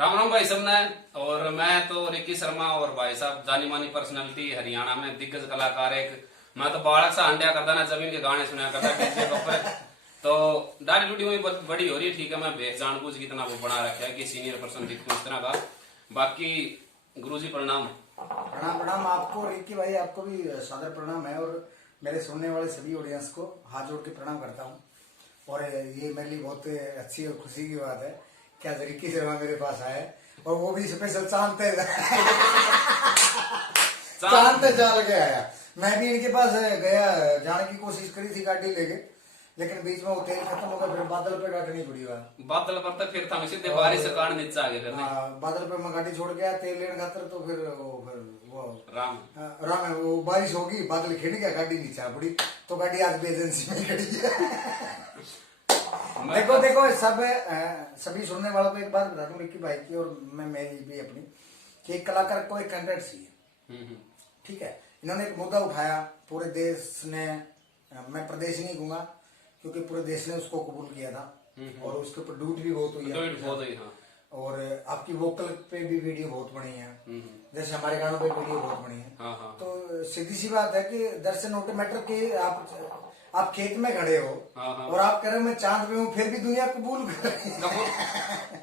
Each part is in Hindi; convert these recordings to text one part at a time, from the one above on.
राम राम भाई सबने। और मैं तो रिकी शर्मा और भाई साहब जानी मानी पर्सनालिटी हरियाणा में दिग्गज कलाकार एक। मैं तो बालक सा हंडिया करता ना जमीन के गाने सुना करता डीजे के ऊपर। तो दाढ़ी वीडियो में बड़ी हो रही है, ठीक है। मैं भेज जानबूझ की इतना वो बना रखा है कि सीनियर पर्सन दिखूं इस तरह का। बाकी गुरुजी प्रणाम। प्रणाम प्रणाम आपको रिक्की भाई, आपको भी सादर प्रणाम है। और मेरे सुनने वाले सभी ऑडियंस को हाथ जोड़ के प्रणाम करता हूँ। और ये मेरे लिए बहुत अच्छी और खुशी की बात है कि आज रिक्की शर्मा मेरे पास आए और वो भी स्पेशल चांद पे चांद पे चल के आया। मैं भी इनके पास गया, जाने की कोशिश करी थी गाड़ी लेके, लेकिन बीच में वो तेल खत्म हो गया, फिर बादल पे गाड़ी पड़ी हुआ। बादल पर तक फिर था सीधे बारिश के कारण नीचे आ गए। बादल पे मैं गाड़ी छोड़ गया तेल लेने खातर, तो फिर वो राम राम है, वो बारिश होगी, बादल खिड़ गया, गाड़ी नीचे आ पड़ी, तो गाड़ी आज भी एजेंसी में खड़ी है। देखो देखो सभी सुनने वालों को एक बात बता दूं रिक्की भाई की, और मैं मेरी भी अपनी, कि एक कलाकार को एक कंटेंट चाहिए। ठीक है, इन्होंने एक मुद्दा उठाया, पूरे देश ने, मैं प्रदेश नहीं कहूंगा क्योंकि पूरे देश ने उसको कबूल किया था, और उसके ऊपर ड्यूट भी बहुत हुई है। और आपकी वोकल पे भी वीडियो बहुत बनी है, जैसे हमारे गानों पे वीडियो बहुत बनी है। तो सीधी सी बात है कि दर्शन नोट मैटर के आप खेत में खड़े हो और आप कह रहे हो मैं चांद पे हूँ, फिर भी दुनिया कबूल कर रही है।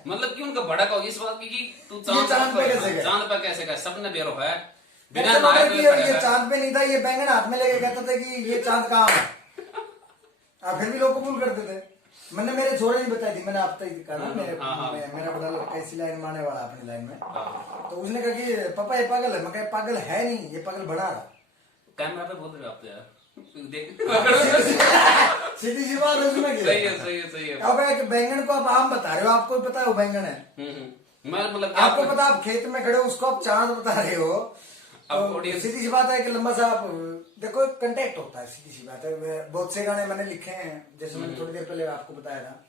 मतलब कि उनका भड़क होगी इस बात की कि तू चांद पे कैसे गया, चांद पे कैसे गया, सपने बेरो है बिना ये चांद पे नहीं था, ये बैंगन हाथ में लेके कहते थे कि ये चांद कहाँ है, फिर भी लोग कबूल करते थे। मैंने मेरे छोरे नहीं बताई थी, मैंने आप तक कहा ना, मेरा बड़ा लड़का इसी लाइन में आने वाला अपनी लाइन में, तो उसने कहा कि पापा ये पागल है। मैं कहा पागल है नहीं, ये पागल बना रहा। कैमरा पे बोल रहे हो आप तो यार, देख सीधी सी बात है उसमें। सही है सही है सही है। अब बैंगन को आप आम बता रहे हो, आपको पता है वो बैंगन है। मैं मतलब आपको पता, आप खेत में खड़े हो, उसको आप चांद बता रहे हो। तो सीधी सी बात है कि लंबा सा आप देखो, कंटेक्ट होता है, सीधी सी बात है। बहुत से गाने मैंने लिखे हैं, जैसे मैंने थोड़ी देर पहले आपको बताया था,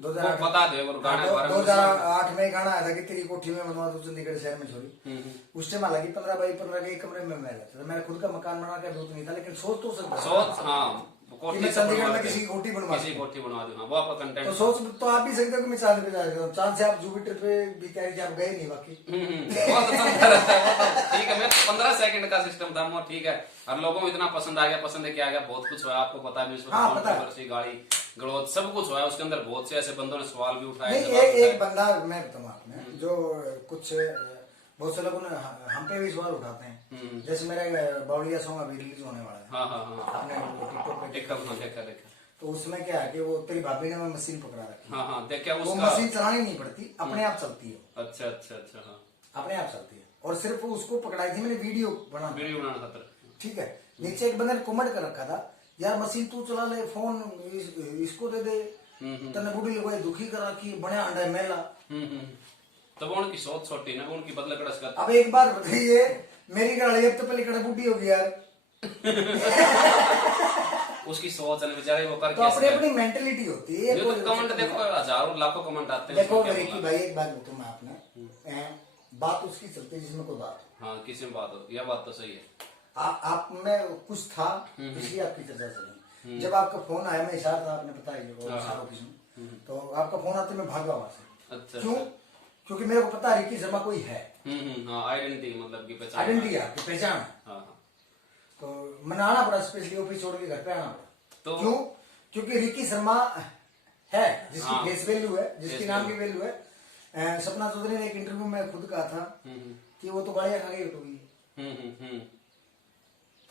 2008 में गाना आया था कि तेरी कोठी में बनवा दो चंडीगढ़ शहर में छोड़ी। उस टाइम हालांकि 15 बाई 15 के कमरे में मैं रहता था, मेरा खुद का मकान बना के दूध नहीं था, लेकिन सोच तो सकता मैं चंडीगढ़ में किसी की कोठी बनवा दूं, वो आपका कंटेंट। तो सोच तो आप भी सकते हो कि मैं चांद पे जा रहा हूँ। चांद से आप जुपिटर पे भी कह रही, आप गए नहीं बाकी। ठीक है, मैं 15 सेकंड का सिस्टम था वो, ठीक है। और लोगों को इतना पसंद आ गया, पसंद है क्या आ गया, बहुत कुछ हुआ, आपको पता है। कंट्रोवर्सी, गाड़ी गलौज सब कुछ हुआ उसके अंदर। बहुत से ऐसे बंदों ने सवाल भी उठाए। एक बंदा मैं बताऊँ आपने, जो कुछ बहुत से लोगों ने हम पे भी सवाल उठाते हैं, जैसे मेरा बाउलिया सॉन्ग अभी रिलीज होने वाला है, आपने टिकटॉक पे देखा। तो उसमें क्या है कि वो तेरी भाभी ने मशीन पकड़ा रखी है, वो मशीन चलानी नहीं पड़ती, अपने आप चलती है। अच्छा अच्छा अच्छा, अपने आप चलती है। और सिर्फ उसको पकड़ाई थी मैंने वीडियो बनाना खातर। ठीक है, नीचे एक बंदे ने कमेंट कर रखा था, यार मशीन तू चला ले, फोन इसको दे दे, तने बुढ़ी लगवाई दुखी कर रखी, बने अंडा मेला। तो वो उनकी सोच छोटी ना, उनकी बदले कड़स कर। अब एक बात बताइए, मेरी गाड़ी अब तो पहले कड़ा बुढ़ी होगी यार। उसकी सोच है बेचारे, वो करके तो अपनी अपनी मेंटेलिटी होती है। तो कमेंट देखो, हजारों लाखों कमेंट आते हैं। देखो रिकी भाई, एक बात बताऊं मैं आपने, बात उसकी चलती है जिसमें कोई बात। हाँ, किसी में बात हो, यह बात तो सही है। आप में कुछ था इसलिए आपकी चर्चा चली। जब आपका फोन आया, मैं इशारा था, आपने बताया तो आपका फोन आते मैं भागा वहां से। अच्छा, क्यों? क्योंकि मेरे को पता है रिकी शर्मा कोई है, आइडेंटिटी, मतलब की पहचान, आइडेंटिटी आपकी पहचान है। तो मैंने आना पड़ा, स्पेशली ऑफिस छोड़ के घर पे आना पड़ा। तो क्यों? क्योंकि रिकी शर्मा है जिसकी फेस वैल्यू है, जिसकी नाम की वैल्यू है। सपना चौधरी ने एक इंटरव्यू में खुद कहा था कि वो तो गाड़ियां खा गई उठोगी।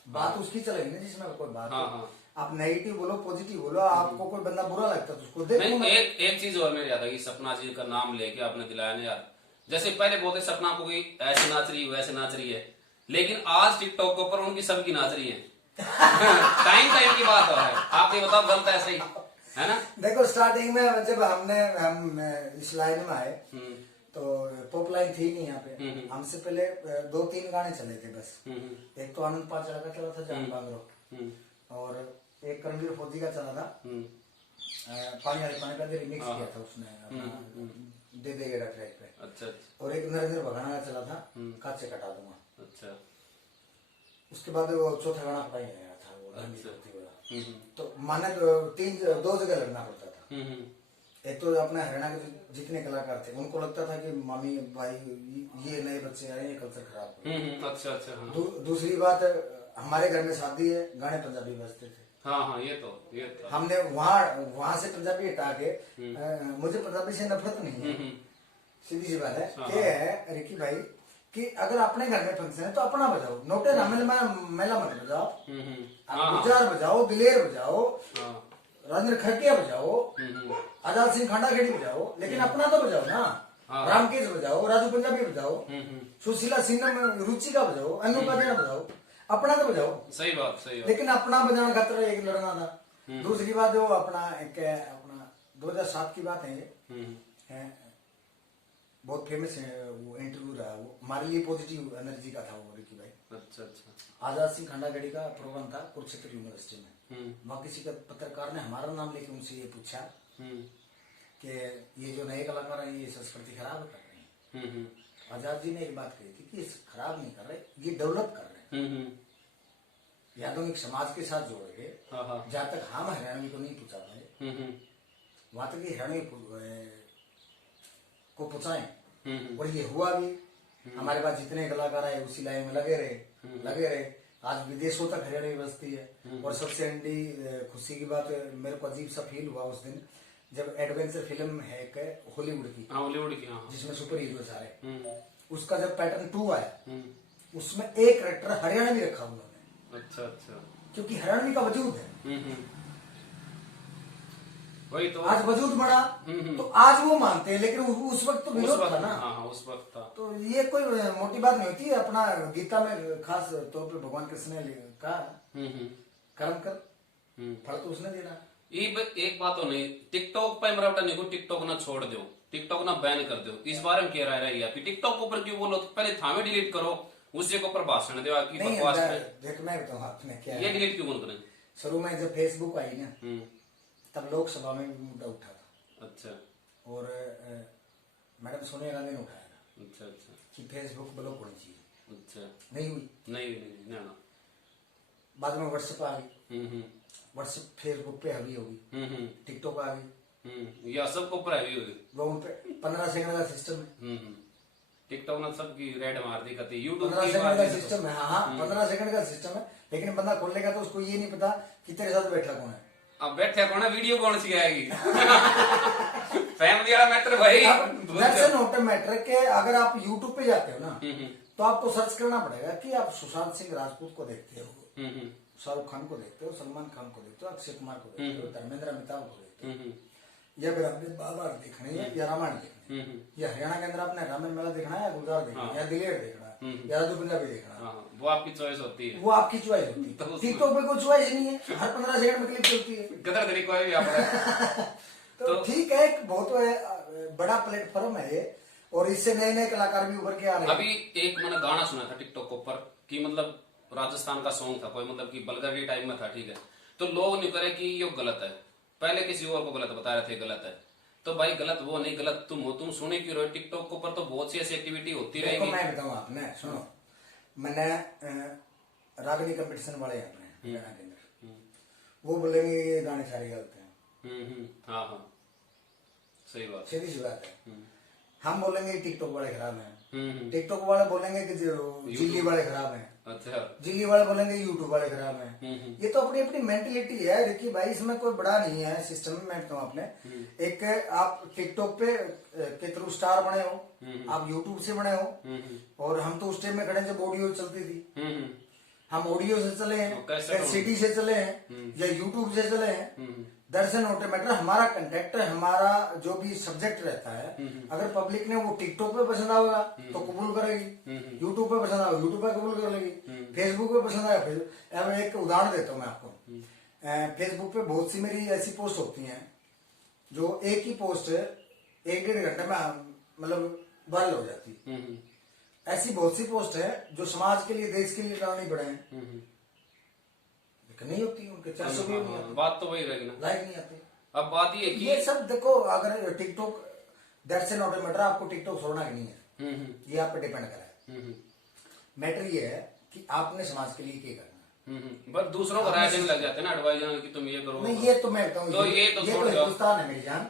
बात उसकी चलेगी ना जिसमें कोई बात। आप नेगेटिव बोलो, पॉजिटिव बोलो, आपको कोई बंदा बुरा लगता है तो उसको देखो। नहीं, एक चीज और मेरे याद आई, सपना जी का नाम लेके आपने दिलाया ना यार। जैसे पहले बोलते सपना को कोई ऐसे नाच रही है, वैसे नाच रही है, लेकिन आज टिकटॉक के ऊपर उनकी सबकी नाच रही है। टाइम की बात है, आप ये बताओ गलत है सही है ना? देखो स्टार्टिंग में जब हम इस लाइन में आए तो पॉप लाइन थी नहीं यहाँ पे। हमसे पहले 2-3 गाने चले थे बस। एक तो आनंद पांचाल का चला था, जान बांगरो, और एक करणवीर फौजी का चला था, पानी वाले पानी का रिमिक्स किया था उसने, दे देगा ट्रैक पे। अच्छा। और एक नरेंद्र भगाना का चला था, काचे कटा दूंगा। अच्छा। उसके बाद वो चौथा गाना पता ही नहीं आया था, वो तो माने 2 जगह लड़ना पड़ता था। एक तो अपने हरियाणा के जितने कलाकार थे उनको लगता था कि मामी भाई ये नए बच्चे आए ये कल्चर खराब करें। अच्छा अच्छा। हाँ दूसरी बात, हमारे घर में शादी है, गाने पंजाबी बजते थे। हाँ हाँ, ये तो हमने वहां से पंजाबी हटा के मुझे पंजाबी से नफरत नहीं है, सीधी सी बात है। क्या है रिकी भाई कि अगर अपने घर में फंक्शन है तो अपना बजाओ, नोटे रामेल मेला मत बजाओ, आप गुजार बजाओ, दिलेर बजाओ, राजेंद्र खड़किया बजाओ, आजाद सिंह खांडाखेड़ी बजाओ, लेकिन अपना तो बजाओ ना। रामकेश बजाओ, राजू पंजाबी बजाओ, सुशीला सिन्हा रुचिका बजाओ, अनु पाजेना बजाओ, अपना तो बजाओ। सही बात, सही बात। लेकिन अपना बजाना खतरा एक लड़ना था। दूसरी बात जो अपना एक अपना 2007 की बात है ये, बहुत फेमस है वो इंटरव्यू रहा, वो हमारे लिए पॉजिटिव एनर्जी का था वो रिकी भाई। अच्छा अच्छा। आजाद सिंह खांडागढ़ी का प्रोग्राम था कुरुक्षेत्र यूनिवर्सिटी में। वहाँ किसी का पत्रकार ने हमारा नाम लेके उनसे ये पूछा कि ये जो नए कलाकार हैं ये संस्कृति खराब कर रहे हैं। आजाद जी ने एक बात कही थी कि ये खराब नहीं कर रहे, ये डेवलप कर रहे हैं, ये आधुनिक समाज के साथ जोड़ के। जहाँ तक हम हरियाणवी को नहीं पहुंचा पाए वहां तक ये हरियाणवी को पहुंचाएं, और ये हुआ भी। हमारे पास जितने कलाकार आए उसी लाइन में लगे रहे। आज विदेशों तक हरियाणवी बजती है। और सबसे खुशी की बात, मेरे को अजीब सा फील हुआ उस दिन जब एडवेंचर फिल्म है एक हॉलीवुड की, जिसमें सुपर हीरो सारे, उसका जब पैटर्न 2 आया उसमें एक कैरेक्टर हरियाणवी रखा उन्होंने। अच्छा अच्छा। क्योंकि हरियाणवी का वजूद है। वही तो आज वजूद बढ़ा तो आज वो मानते हैं, लेकिन उस वक्त तो विरोध था ना। हाँ, उस वक्त था। तो ये कोई मोटी बात नहीं होती। अपना गीता में खास तौर पे भगवान कृष्ण ने कहा कर्म कर, फल तो उसने देना। एक बात तो नहीं, टिकटॉक पे मराठा नहीं को टिकटॉक ना छोड़ दो, टिकटॉक ना बैन कर दो। इस बारे में कह रहा है कि टिकटॉक के ऊपर क्यों बोलो, तो पहले थामे डिलीट करो, उसके ऊपर भाषण दो कि बकवास है। देख मैं बताऊँ आपने क्या ये डिलीट क्यों करें। शुरू में जब फेसबुक आई ना तब लोकसभा में भी मुद्दा उठा था। अच्छा। और मैडम सोनिया गांधी ने उठाया था। अच्छा अच्छा। कि फेसबुक ब्लॉक होनी चाहिए। अच्छा। नहीं हुई। नहीं ना। बाद में व्हाट्सएप आ गई, व्हाट्सएप फेसबुक पे हावी होगी, टिकटॉक आ गई, या सबको ऊपर हावी होगी। वो उन पे 15 सेकंड का सिस्टम है। टिकटॉक ने सबकी रेड मार दी कहती, यूट्यूब 15 सेकंड का सिस्टम है। हाँ 15 सेकंड का सिस्टम है, लेकिन बंदा खोल लेगा तो उसको ये नहीं पता कि तेरे साथ बैठा कौन है। अब बैठे कौन है, वीडियो कौन सी आएगी। फैमिली वाला मैटर भाई। दैट्स नॉट अ मैटर के अगर आप यूट्यूब पे जाते हो ना तो आपको सर्च करना पड़ेगा कि आप सुशांत सिंह राजपूत को देखते हो, शाहरुख खान को देखते हो, सलमान खान को देखते हो, अक्षय कुमार को देखते हो, धर्मेंद्र अमिताभ को देखते हो, या फिर आपने बाबा देखना है या रामायण देखना है, या हरियाणा के अंदर आपने रामायण मेला देखना है या गुलजार देखना है या दिलेर देखना है या राजू पंजाबी देखना है, वो आपकी चॉइस होती है। वो आपकी चॉइस होती है। टिकटॉक पे कोई चॉइस नहीं है, हर 15 सेकंड में क्लिप चलती है। गदर तरीको है भी आप। तो ठीक है, एक बहुत बड़ा प्लेटफॉर्म है ये, और इससे नए नए कलाकार भी उभर के आ रहे हैं। अभी एक मैंने गाना सुना था टिकटॉक के ऊपर कि मतलब राजस्थान का सॉन्ग था कोई, मतलब कि बलगरी टाइप में था, ठीक है। तो लोग नहीं करे कि ये गलत है, पहले किसी और को गलत बता रहे थे गलत है, तो भाई गलत वो नहीं, गलत तुम हो, तुम सुने क्यों रहे हो। टिकटॉक के ऊपर तो बहुत सी ऐसी एक्टिविटी होती रहेगी। मैं बताऊँ आपने, सुनो, मैंने रागनी कंपटीशन वाले अपने हरियाणा के अंदर, वो बोलेंगे ये गाने सारे गलत हैं। हाँ हाँ, सही बात, सीधी सी बात है। हम बोलेंगे टिकटॉक वाले खराब हैं, टिकटॉक वाले बोलेंगे कि जिल्ली वाले खराब हैं, अच्छा, जिल्ली वाले बोलेंगे यूट्यूब वाले खराब हैं। ये तो अपनी अपनी मेंटेलिटी है देखिए भाई, इसमें कोई बड़ा नहीं है सिस्टम में। मैं बताऊँ आपने, एक आप टिकटॉक पे के थ्रू स्टार बने हो, आप यूट्यूब से बने हो, और हम तो उस टाइम में खड़े जब ऑडियो चलती थी, हम ऑडियो से चले हैं, सिटी से चले हैं या यूट्यूब से चले हैं। दरअसल नोट मैटर हमारा कंटेंट, हमारा जो भी सब्जेक्ट रहता है, अगर पब्लिक ने वो टिकटॉक पे पसंद आएगा तो कबूल करेगी, यूट्यूब पे पसंद आएगा यूट्यूब पे कबूल कर लेगी, फेसबुक पे पसंद आएगा फेसबुक। अब एक उदाहरण देता हूँ मैं आपको। फेसबुक पे बहुत सी मेरी ऐसी पोस्ट होती हैं जो एक ही पोस्ट 1-1.5 घंटे में मतलब वायरल हो जाती है। ऐसी बहुत सी पोस्ट है जो समाज के लिए, देश के लिए डालनी पड़े हैं, नहीं होती, उनके 400 भी नहीं आते। बात तो वही रहेगी ना, लाइक नहीं आते। अब बात ये कि ये सब देखो, अगर TikTok that's not a matter, आपको टिकटॉक छोड़ना नहीं है, ये आप पे डिपेंड करा है। मैटर ये है कि आपने समाज के लिए क्या करना है। बस दूसरों को राय देने लग जाते हैं ना, एडवाइस कि तुम ये करो। नहीं, ये तो मैं बताऊँ, तो ये तो हिंदुस्तान है मेरी जान,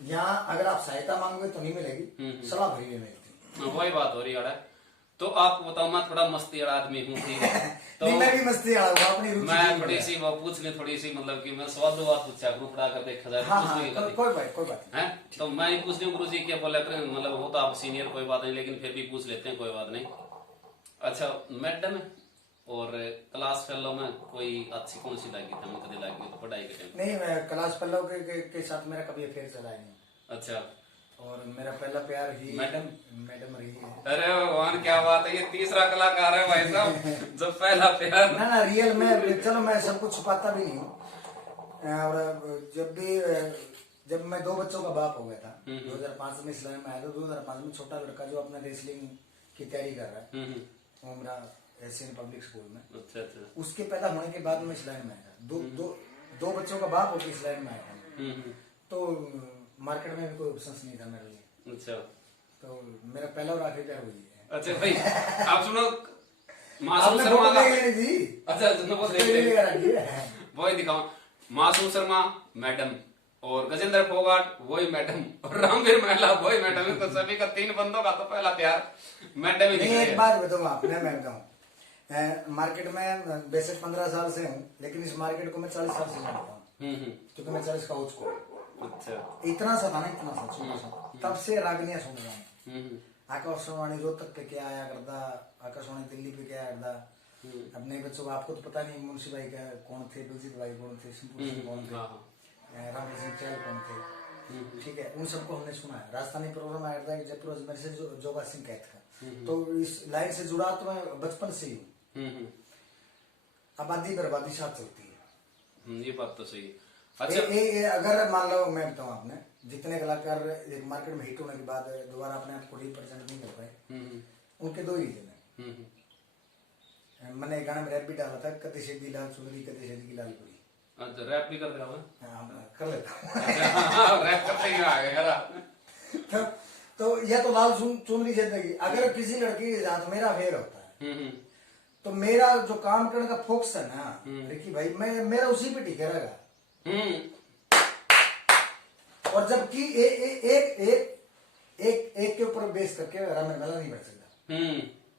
यहाँ अगर आप सहायता मांगोगे तो नहीं मिलेगी, सलाह भरी नहीं मिलती। वही बात हो रही है। तो आपको बताओ, मैं थोड़ा मस्ती वाला आदमी हूँ, ठीक है? तो नहीं, मैं भी मस्ती वाला हूँ, अपनी रुचि मैं की थोड़ी है। सी वो पूछ ली, थोड़ी सी मतलब कि मैं सवाल दो बात पूछा, ग्रुप पढ़ा कर देखा जाए, हाँ पूछ हाँ, ली कभी। कोई बात है तो मैं ही पूछ रही हूँ, गुरु जी क्या बोला करें, मतलब हो तो आप सीनियर कोई बात नहीं, लेकिन फिर भी पूछ लेते हैं, कोई बात नहीं। अच्छा मैडम और क्लास फेलो में कोई अच्छी कौन सी लगी थी, कभी लगी तो पढ़ाई के टाइम? नहीं, मैं क्लास फेलो के साथ मेरा कभी अफेयर चला ही नहीं। अच्छा, और मेरा पहला प्यार ही मैडम रही है। अरे भगवान क्या बात है, ये तीसरा कलाकार है भाई साहब जो पहला प्यार। ना रियल में, चलो मैं सब कुछ छुपाता भी नहीं हूँ। और जब मैं 2 बच्चों का बाप हो गया था, 2005 में इस्लाम में आया था, 2005 में छोटा लड़का जो अपना रेसलिंग की तैयारी कर रहा है, वो मेरा एशियन पब्लिक स्कूल में। अच्छा अच्छा। उसके पैदा होने के बाद में इस्लाम में आया, दो बच्चों का बाप होकर इस्लाम में आया। तो मार्केट में भी कोई ऑप्शन नहीं था मेरे लिए। अच्छा, तो मेरा पहला और आखिरी प्यार वही है। अच्छा भाई आप सुनो, मासूम आपने शर्मा फोटो का, देख लेनी थी। अच्छा सुनो वो देख ले, वही दिखाओ, मासूम शर्मा मैडम और गजेंद्र फोगाट वही मैडम और रामवीर महिला वही मैडम, इनको सभी का 3 बंदों का तो पहला प्यार मैडम ही दिख नहीं, रही एक है। बात बताऊँ आपने, मैं बताऊँ, मार्केट में वैसे 15 साल से हूँ, लेकिन इस मार्केट को मैं 40 साल से जानता हूँ, क्योंकि मैं 40 का हो चुका हूँ। अच्छा, इतना सा था ना, इतना सा छोटा सा, तब से रागनियां सुन रहा हूँ। आकाशवाणी रोहतक पे क्या आया करता, आकाशवाणी दिल्ली पे क्या आया करता, अपने बच्चों को आपको तो पता नहीं मुंशी भाई का कौन थे, बलजीत भाई कौन थे, सिंह सिंह कौन थे, राम सिंह चहल कौन थे, ठीक है, उन सबको हमने सुना है। राजस्थानी प्रोग्राम आया था जयपुर अजमेर से जोगा सिंह कैद का, तो इस लाइन से जुड़ा तो मैं बचपन से ही हूँ। आबादी बर्बादी साथ चलती है, ये बात तो सही है। अच्छा, अगर मान लो मैं बताऊँ, आपने जितने कलाकार एक मार्केट में हिट होने के बाद दोबारा अपने आप को रिप्रेजेंट नहीं कर पाए, उनके 2 रीजन है। मैंने एक गाने में रैप भी डाला था, कदे शेदी लाल चुनरी कदे शेदी की लाल पूरी। अच्छा, रैप भी कर रहा हूँ? हाँ, कर लेता हूँ। रैप करते ही आ गए यार। तो यह तो लाल चुनरी जिंदगी, अगर किसी लड़की के साथ मेरा अफेयर होता है, तो मेरा जो काम करने का फोकस है ना रिकी भाई, मेरा उसी पे टिके रहेगा। और जबकि एक के ऊपर बेस करके रामेर मेला नहीं बढ़ सकता।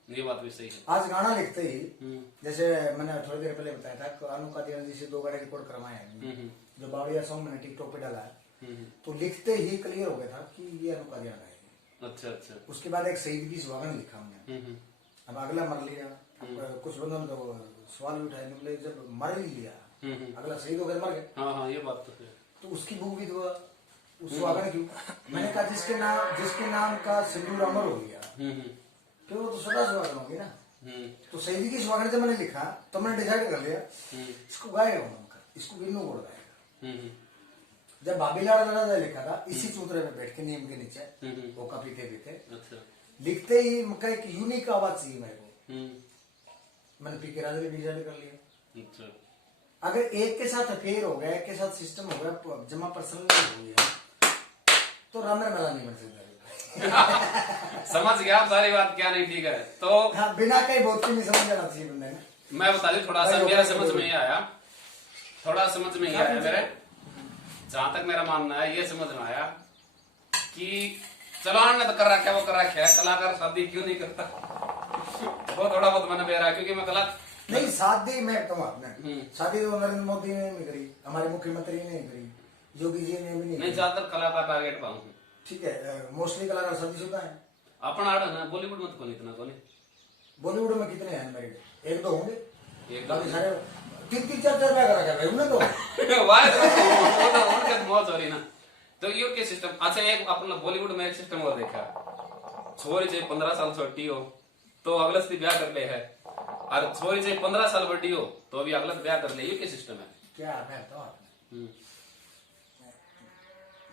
ये बात भी सही है। आज गाना लिखते ही, जैसे मैंने थोड़ी देर पहले बताया था, अनु कादियान जी से 2 गाने रिकॉर्ड करवाए हैं, जो बावड़िया सॉन्ग मैंने टिकटॉक पे डाला है, तो लिखते ही क्लियर हो गया था कि ये अनु कादियान गाएगी। अच्छा अच्छा। उसके बाद एक शहीद की सुहागन लिखा हमने, अब अगला मर लिया, कुछ बंदों ने तो सवाल भी उठाए, बोले जब मर ही लिया, अगला शहीद हो गया, मर गया। हाँ ये बात तो है। तो उसकी बुक भी दुआ उस सुहागन की, मैंने कहा जिसके नाम का सिंदूर अमर हो गया, तो वो तो सदा सुहागन होगी ना। तो शहीदी की सुहागन जब मैंने लिखा, तो मैंने डिसाइड कर लिया इसको गाएगा, इसको गिन्नू गोड़ गाएगा। जब भाभी लाड़ा लिखा था, इसी चूतरे में बैठ के नीम के नीचे वो का पीते पीते लिखते ही एक यूनिक आवाज चाहिए मेरे को, मैंने पी के राजा ने डिसाइड कर लिया। अगर एक के साथ अफेयर हो गया, एक के साथ सिस्टम हो गया, जमा पर्सनल हो गया, तो रामेर मेला नहीं बन सकता। समझ गया आप सारी बात, क्या नहीं ठीक है। तो हाँ, बिना कहीं बहुत नहीं समझ जाना चाहिए बंदे ने। मैं बता दूं, थोड़ा सा मेरा समझ में ही आया, थोड़ा समझ में ही आया मेरे, जहां तक मेरा मानना है ये समझ में आया कि चलान ने तो कर रखा है, वो कर रखा है, कलाकार शादी क्यों नहीं करता, वो थोड़ा बहुत मन में रहा, क्योंकि मैं कला नहीं, शादी मैं कहता हूँ आपने, शादी तो नरेंद्र मोदी ने नहीं करी, हमारे मुख्यमंत्री ने नहीं करी, योगी जी ने भी नहीं करी। ज्यादातर कलाकार टारगेट पाऊँ, ठीक है, मोस्टली कलाकार शादीशुदा है। अपना आड़ ना बॉलीवुड में तो कौन इतना कौन है, बॉलीवुड में कितने हैं मैरिड, 1-2 होंगे, एक बाकी सारे 3-3, 4-4 ब्याह करा क्या भाई उन्हें तो। उनके मौज हो रही ना। तो ये क्या सिस्टम, अच्छा एक अपना बॉलीवुड में एक सिस्टम और देखा, छोरी से 15 साल छोटी हो तो अगले से ब्याह कर ले है, और छोरी से 15 साल बड़ी हो तो अभी अगला ब्याह कर ले, ये क्या सिस्टम है? क्या मैं तो आपने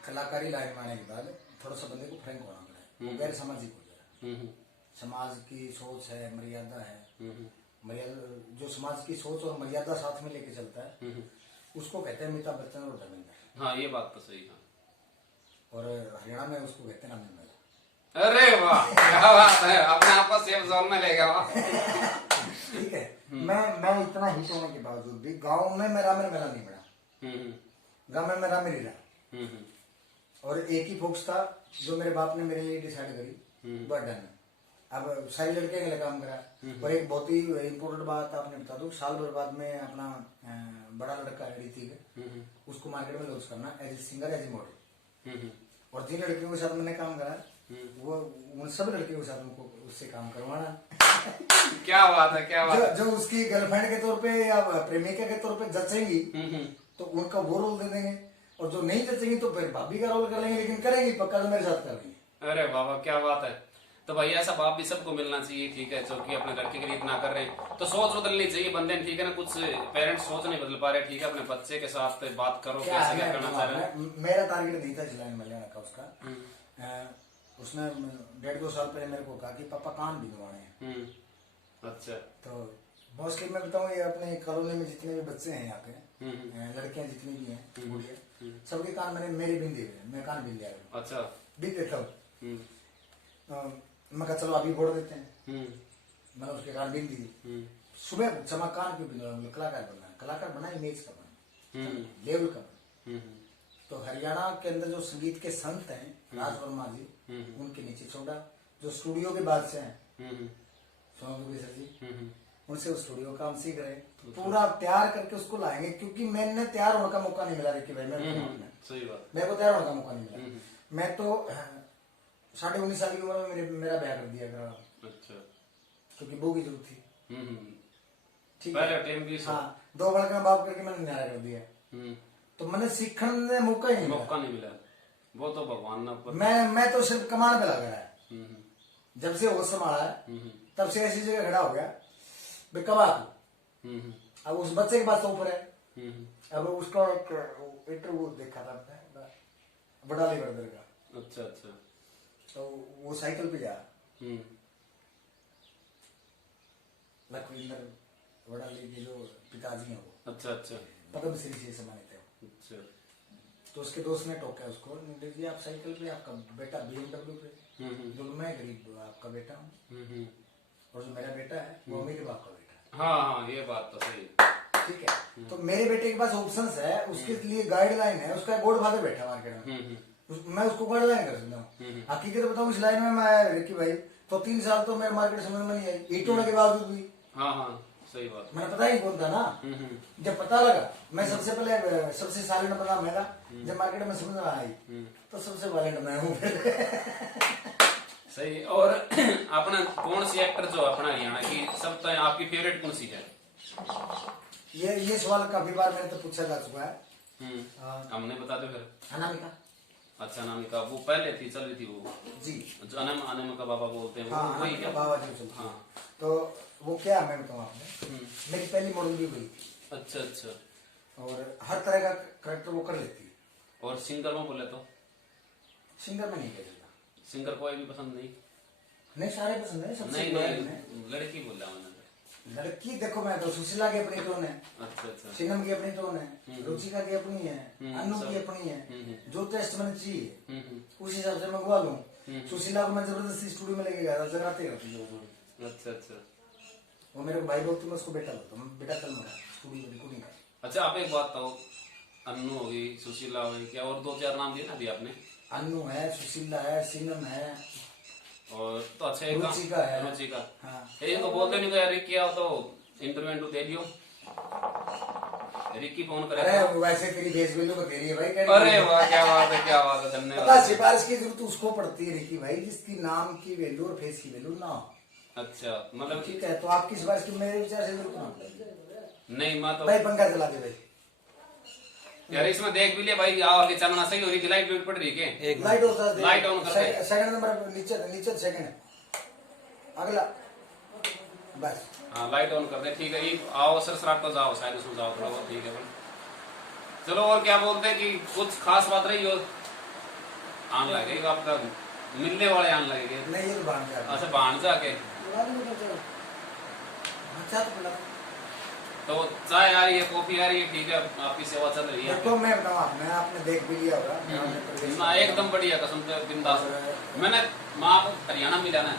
कलाकारी लाइन में आने के बाद थोड़ा सा बंदे को फ्रैंक होना पड़ा है, गैर सामाजिक हो जाए। समाज की सोच है, मर्यादा है, मर्यादा जो समाज की सोच और मर्यादा साथ में लेके चलता है, उसको कहते हैं अमिताभ बच्चन और धर्मेंद्र। हाँ ये बात तो सही है। और हरियाणा में उसको कहते हैं रामलीला। अरे वाह क्या बात है, अपने आप को सेफ जोन में ले गया। ठीक है, मैं इतना हिट होने के बावजूद भी गांव में मैं रामेर मेला नहीं बना, गांव में मैं रामेर ही रहा। और एक ही फोक्स था जो मेरे बाप ने मेरे लिए डिसाइड करी, वह डन। अब सारी लड़के के लिए काम करा। और एक बहुत ही इम्पोर्टेंट बात आपने बता दूं, साल भर बाद में अपना बड़ा लड़का है ऋतिक, उसको मार्केट में लॉन्च करना as a singer, as a model. और जिन लड़कियों के साथ मैंने काम करा वो उन सब लड़कियों के साथ उनको उससे काम करवाना। क्या बात है, क्या बात है। जो उसकी गर्लफ्रेंड के तौर पे या प्रेमिका के तौर पे जचेंगी तो उनका वो रोल दे देंगे, और जो नहीं जचेंगी तो फिर भाभी का रोल कर लेंगे, लेकिन करेंगी पक्का तो मेरे साथ करेंगे। अरे बाबा क्या बात है। तो भाई ऐसा बाप भी सबको मिलना चाहिए, ठीक है, जो कि अपने लड़के के लिए इतना कर रहे हैं। तो सोच बदलनी चाहिए बंदे ने, ठीक है ना। कुछ पेरेंट्स सोच नहीं बदल पा रहे, ठीक है, अपने बच्चे के साथ बात करो कैसे क्या करना चाह रहे हैं। मेरा टारगेट नहीं था इस लाइन में लेने का उसका। उसने 1.5-2 साल पहले मेरे को कहा कि पापा कान बिंदवाने हैं। अच्छा। तो मोस्टली मैं बताऊँ, ये अपने कॉलोनी में जितने भी बच्चे हैं यहाँ पे, लड़कियां जितनी भी हैं बुढ़िया, सबके कान मैंने मेरे बिंदी हुए, मैं कान बिंद लिया। अच्छा, बिंद देता हूँ। मैं कहा चलो अभी बोल देते हैं। मैंने उसके कान बिंद दी। सुबह चमा कान क्यों बिंदवा, कलाकार बनना है, कलाकार बना इमेज का बना, लेवल का बना। तो हरियाणा के अंदर जो संगीत के संत हैं राज वर्मा जी, उनके नीचे छोड़ा, जो स्टूडियो के बादशाह हैं सोनू सर जी, उनसे उस स्टूडियो का हम सीख रहे, पूरा तैयार करके उसको लाएंगे। क्योंकि मैंने तैयार होने का मौका नहीं मिला रिकी भाई, सही बात, मेरे को तैयार होने का मौका नहीं मिला। मैं तो 19.5 साल की उम्र में मेरा ब्याह कर दिया गया। अच्छा। क्योंकि वो की जरूरत थी, ठीक है। हाँ, 2 बड़का बाप करके मैंने न्याय कर दिया। तो मैंने सीखने का मौका ही नहीं मिला। वो तो भगवान ने, मैं तो सिर्फ कमांड पे लगा है। जब से होश संभाला है तब से ऐसी जगह खड़ा हो गया कमा तू। अब उस बच्चे के पास तो ऊपर है। अब उसका एक इंटरव्यू देखा था बड़ा लेबर का। अच्छा अच्छा। तो वो साइकिल पे जा, लखविंदर वड़ाली के जो पिताजी हैं वो, अच्छा अच्छा, पद्मश्री से सम्मानित है। अच्छा। तो उसके दोस्त ने टोका उसको, जी आप साइकिल पे, आपका बेटा BMW पे। जो मैं गरीब आपका बेटा हूँ, और जो मेरा बेटा है वो अमीर बाप का बेटा है। हाँ हाँ, ये बात तो सही है, ठीक है। तो मेरे बेटे के पास ऑप्शंस है, उसके लिए गाइडलाइन है, उसका गॉड फादर बैठा मार्केट में, मैं उसको गाइडलाइन कर सकता हूँ। हकीकत बताऊँ, इस लाइन में मैं आया रिकी भाई तो 3 साल तो मेरे मार्केट समझ में नहीं आई, ईटों के बावजूद भी। हाँ हाँ, सही बात। मैंने पता ही कौन था ना, जब पता लगा मैं सबसे पहले सबसे साइलेंट बना मेरा, जब मार्केट में समझ में आई तो सबसे वायलेंट मैं हूँ। सही। और अपना कौन सी एक्टर जो अपना हरियाणा की सब तो आपकी फेवरेट कौन सी है? ये सवाल काफी बार मेरे तो पूछा जा चुका है। हमने बता दो फिर। अनामिका। अच्छा, अनामिका वो पहले थी, चल रही थी वो जी, जो अनामिका बाबा बोलते हैं, हाँ, वही क्या बाबा जी चलती। हाँ। तो वो क्या मैं बताऊँ आपने, मेरी पहली मॉडल भी हुई। अच्छा अच्छा। और हर तरह का करेक्टर वो कर लेती है। और सिंगर में बोले तो? सिंगर में नहीं कह सकता। सिंगर कोई भी पसंद नहीं, सारे पसंद है। सबसे नहीं, लड़की बोल रहा हूँ। लड़की देखो, मैं तो सुशीला की अपनी टोन है। अच्छा अच्छा। सिनम की अपनी टोन है, रुचिका की अपनी है, अनु की अपनी है। जो टेस्ट मैंने चाहिए उस हिसाब से मंगवा लूँ। सुशीला को मैं जबरदस्ती स्टूडियो में लेके गया था, जगाते रहती है। अच्छा अच्छा। वो मेरे को भाई बोलती, मैं उसको बेटा बोलता हूँ, बेटा चल मेरा स्टूडियो में रिकॉर्डिंग कर। अच्छा, आप एक बात बताओ, अन्नू होगी, सुशीला होगी, क्या और 2-4 नाम दिए ना अभी आपने? अन्नू है, सुशीला है, सिनम है, और तो अच्छा एक रुचिका है। रुचिका, हाँ। ये तो बोलते नहीं यार, रिक्की आओ तो इंटरव्यू दे दियो, रिक्की फोन करे। अरे वैसे तेरी भेज वैल्यू को तेरी है भाई। अरे वाह, क्या बात है, क्या बात है, धन्यवाद। सिफारिश की जरूरत उसको पड़ती है रिक्की भाई जिसकी नाम की वैल्यू और फेस की वैल्यू ना हो। अच्छा, मतलब ठीक है। तो आपकी सिफारिश की मेरे विचार से जरूरत ना नहीं। मैं तो भाई पंखा चला दे भाई यार, इसमें देख भी ले भाई, आओ आगे चलना सही हो रही, लाइट लूट पड़ रही है। एक लाइट होता है, लाइट ऑन कर दे। सेकंड नंबर नीचे सेकंड अगला, बस। हाँ, लाइट ऑन कर दे, ठीक है। आओ सर सराट तो जाओ, शायद उसमें जाओ थोड़ा बहुत, ठीक है भाई। चलो, और क्या बोलते हैं कि कुछ खास बात रही हो? आन लगेगा आपका मिलने वाले, आन लगेंगे नहीं? ये तो भांजा। अच्छा, भांजा के तो चाय आ रही है, कॉफी आ रही है, ठीक है, आपकी सेवा चल रही है। देखो मैं बताऊँ, आपने देख भी लिया होगा एकदम बढ़िया, कसम से बिंदास। मैंने माँ हरियाणा में जाना है,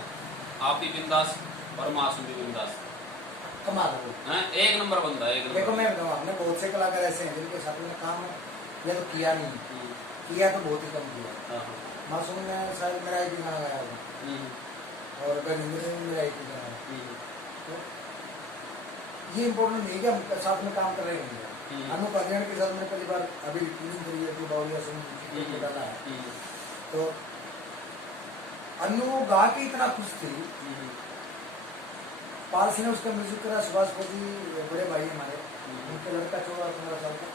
आप भी बिंदास और मासूम भी बिंदास, कमाल है, एक नंबर बंदा, एक नंबर। देखो मैं बताऊँ, आपने बहुत से कलाकार ऐसे हैं जिनके साथ में काम या तो किया नहीं, किया तो बहुत ही कम किया। हाँ, मासूम ने शायद मेरा आईपी गाना गाया था और गजेंद्र ने भी मेरा आईपी गाया। तो ये इम्पोर्टेंट नहीं है कि हम साथ में काम कर रहे हैं। अनु पादियान के साथ में पहली बार अभी रिकॉर्डिंग करी है तो बाउलिया सिंह को डाला है। तो अनु गा के इतना खुश थी, पारस ने उसका म्यूजिक करा, सुभाष फौजी बड़े भाई हमारे, उनके लड़का 14-15 साल का,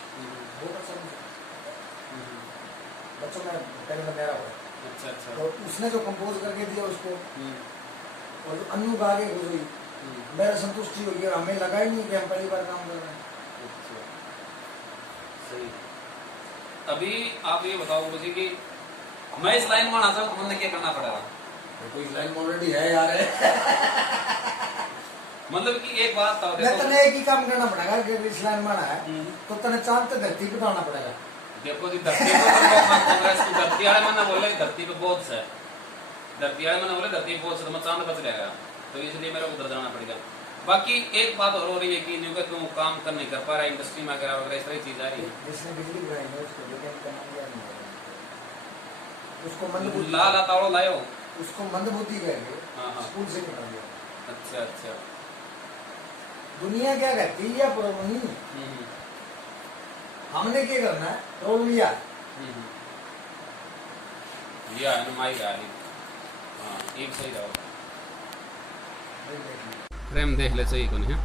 बहुत अच्छा म्यूजिक बच्चों में पहले में मेरा हुआ। अच्छा अच्छा। तो उसने जो कंपोज करके दिया उसको और जो अन्नू गा के खुश हुई, मेरा संतुष्टि हुई और हमें लगा ही नहीं कि हम पहली बार काम कर रहे हैं। अच्छा, सही। अभी आप ये बताओ मुझे कि मैं इस लाइन में आना चाहूँ तो मुझे क्या करना पड़ेगा? तो इस लाइन में ऑलरेडी है यार। मतलब कि एक बात था, मैं तने एक ही काम करना पड़ेगा कि इस लाइन में आना है तो तने चांद पे धरती पे उठाना पड़ेगा। देखो जी, धरती पे तो कांग्रेस की धरती वाले मैंने बोले धरती पे बहुत है, धरती वाले मैंने बोले धरती पे बहुत से तो मैं चांद बच जाएगा, तो इसलिए मेरा उधर जाना पड़ेगा। बाकी एक बात और हो रही है कि न्यू का तुम काम कर नहीं कर पा रहा, इंडस्ट्री में वगैरह वगैरह इस तरह की चीज आ रही है। जिसने बिजली गिराई है उसको लेकिन करना नहीं है, उसको मंदबुद्धि लाल तावड़ो लायो, उसको मंदबुद्धि कहेंगे, हाँ, हाँ। स्कूल से निकल गया। अच्छा अच्छा। दुनिया क्या कहती है या प्रॉब्लम, हमने क्या करना है, रोल लिया लिया नुमाई का ही। हाँ, एक सही रहो, प्रेम देख ले सही कौन है।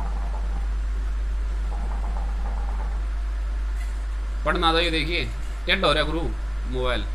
पढ़ना चाहिए, देखिए टेढ़ हो रहा गुरु मोबाइल।